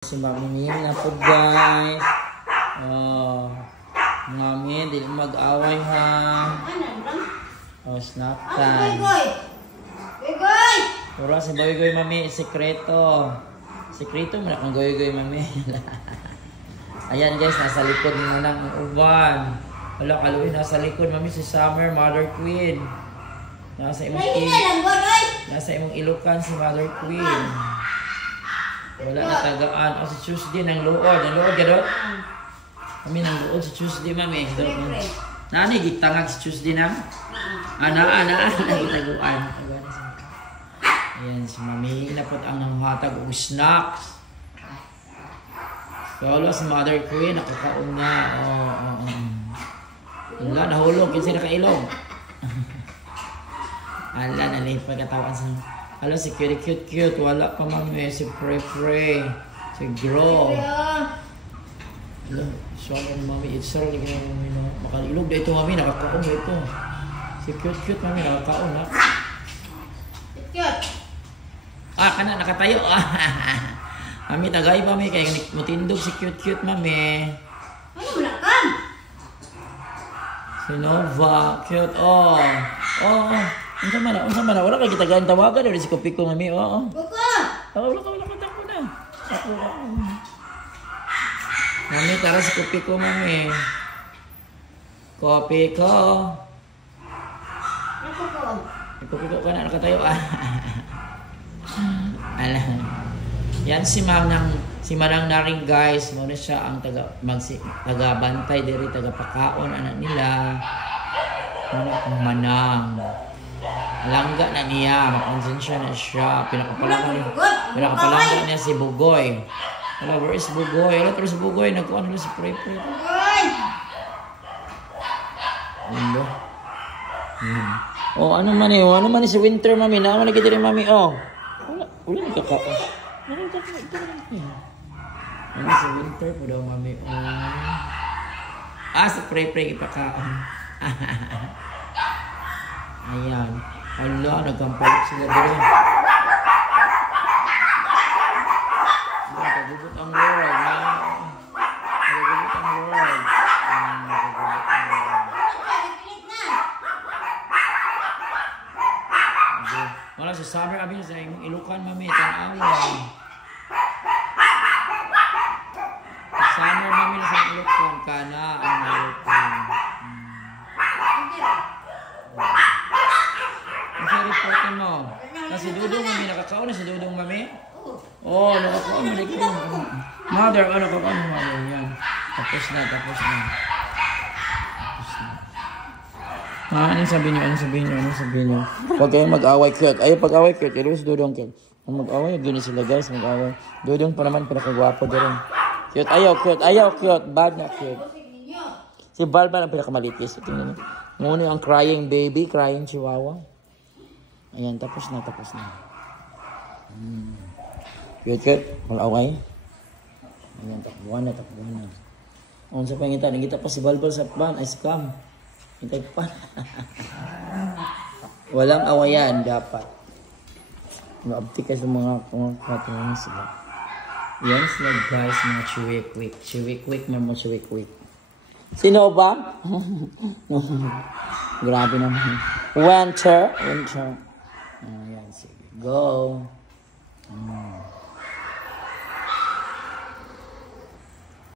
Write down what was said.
Si Mami na po guys. Oh, Mami, di mag-away ha. Oh, snack time. Goy! Pura si Goy Mami, sekreto. Sekreto mo na kung Goy Mami. Ayan guys, nasa likod mo ng uban. Wala kaluin, nasa likod Mami si Summer, Mother Queen. Nasa imong ilukan si Mother Queen. Wala na tagaan. O si Tuesday ng luod. Ang luod gadot? Kami ng luod si Tuesday, Mami. Nani, gitangag si Tuesday na? Ana. Gitaguan. Ayan, si Mami. Inapot ang nanghatag o snacks. Wala si Mother Queen. Nakakaon na. Wala, nahulog. Kasi nakailog. Ala, nalipag katawan sa... Hala, si cute. Wala pa Mami. Si Pre. Si Grow. Hala, sorry Mami. It's sorry Mami. Makailog na ito Mami. Nakakaon na ito. Si cute Mami. Nakakaon na. Cute. Kana nakatayo. Mami, tagay Mami. Kaya mutindog si cute Mami. Ano mo lakam? Si Nova. Cute. Unsa man na wala ka gitagaan tawagan or si Kopi ko Mami. Buka. Wala ka tako na. Mami, tara si Kopi ko Mami. Kopi ko. Kopi ko ka na nakatayo Ala. Yan si Manang Naring guys, mo na siya ang taga-bantay diri, taga-pakaon anak nila. Manang. Langga na niya, makonsensya na siya. Pinakapalangan niya si Bugoy. Wala, where is Bugoy? Wala, pero si Bugoy, nagkuhan na si Pre. Ano? Ano man si Winter Mami? Naman na kita rin Mami, Wala nagkakaon. Ano si Winter po daw Mami, si Pre, ipakaon. Ayan. Hala, nagkampalit sila doon. Nagkagugot ang world. Nagkagugot ang world. Wala sa Summer, abin sa ilukan Mami. Tanawan. Summer Mami na sa ilukan. Kana ang ilukan. Reportin mo. Kasi Dudong Mami, nakakaon na si Dudong Mami? Nakakaon mo. Mother, nakakaon mo Mother. Yan. Tapos na. Anong sabihin niyo? Huwag kayong mag-away cute. Pag-away cute. Ilo si Dudong cute. Kung mag-away, yun sila guys, mag-away. Dudong pa naman, pinakagwapo din. Cute. Ayaw cute. Bad na cute. Si Balba ang pinakamalitis. Tingnan niyo. Muna ang crying baby, crying chihuahua. Ayan, tapos na. Cute. Malaway. Ayan, takbuhan na. Sa pangita, nagita pa si Balbal sa pan, ay scam. Hintay pa. Walang awayan, dapat. Maabti ka sa mga katungan sila. Yan sila guys, mga chiwikwik. Chiwikwik. Sino ba? Grabe naman. Winter. Ayan, sige. Go.